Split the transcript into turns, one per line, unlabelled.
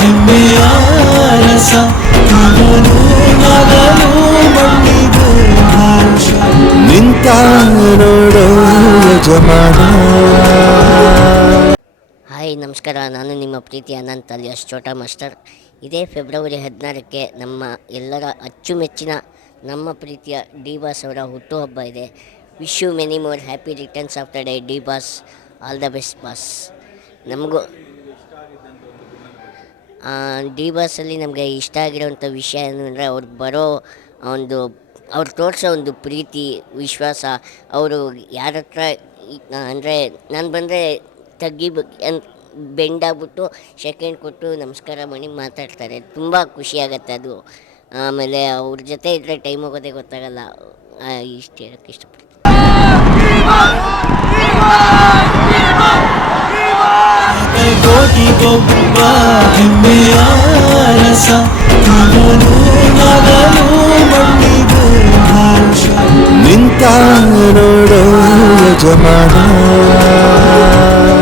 ಹೆಮ್ಮೆಯ ರಸ
ಹಾಯ್, ನಮಸ್ಕಾರ. ನಾನು ನಿಮ್ಮ ಪ್ರೀತಿ ಅನಂತ್ ಅಲಿಯಾಸ್ ಛೋಟಾ ಮಾಸ್ಟರ್. ಇದೇ ಫೆಬ್ರವರಿ ಹದಿನಾರಕ್ಕೆ ನಮ್ಮ ಎಲ್ಲರ ಅಚ್ಚುಮೆಚ್ಚಿನ, ನಮ್ಮ ಪ್ರೀತಿಯ ಡಿ ಬಾಸ್ ಅವರ ಹುಟ್ಟುಹಬ್ಬ ಇದೆ. Wish you many more happy returns of the day D boss all the best boss ನಮಗೂ ಡಿ ಬಾಸಲ್ಲಿ ನಮಗೆ ಇಷ್ಟ ಆಗಿರೋವಂಥ ವಿಷಯ ಏನು ಅಂದರೆ ಅವ್ರು ಬರೋ ಒಂದು, ಅವ್ರು ತೋರಿಸೋ ಒಂದು ಪ್ರೀತಿ, ವಿಶ್ವಾಸ, ಅವರು ಯಾರ ಹತ್ರ ಅಂದರೆ ನಾನು ಬಂದರೆ ತಗ್ಗಿ ಬೆಂಡಾಗ್ಬಿಟ್ಟು ಸೆಕೆಂಡ್ ಕೊಟ್ಟು ನಮಸ್ಕಾರ ಮಾಡಿ ಮಾತಾಡ್ತಾರೆ. ತುಂಬ ಖುಷಿಯಾಗತ್ತೆ ಅದು. ಆಮೇಲೆ ಅವ್ರ ಜೊತೆ ಇದ್ದರೆ ಟೈಮ್ ಹೋಗೋದೇ ಗೊತ್ತಾಗಲ್ಲ. ಇಷ್ಟು ಹೇಳೋಕ್ಕೆ ಇಷ್ಟಪಡ್ತೀನಿ.
ಕೋಟಿಗೊಬ್ಬ ಹೆಮ್ಮೆಯ ರಸ ಇವನು ನಗಲು ಮಣ್ಣಿಗೆ ಹರ್ಷ ನಿಂತ ನೋಡೋ ಯಜಮಾನ